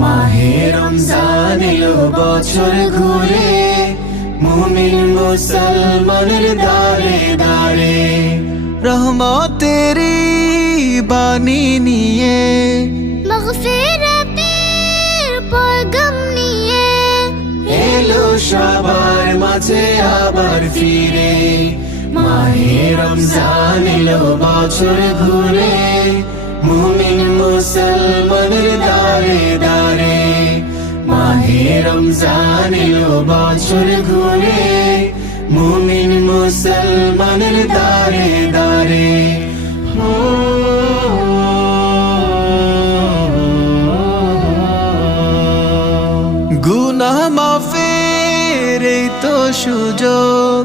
মাহে রমজান এলো বছর ঘুরে, মুমিন মুসলমানের দারে দারে। রহমতেরি বাণী নিয়ে, মাগফিরাতের পয়গাম নিয়ে, এলো সবার মাঝে আবার ফিরে। মাহে রমজান এলো বছর ঘুরে, মুমিন মুসলমানের দারে দারে। মাহে রমজান এলো বছর ঘুরে, মুমিন মুসলমানের দারে দারে। গুনাহ মাফের এই তো সুযোগ,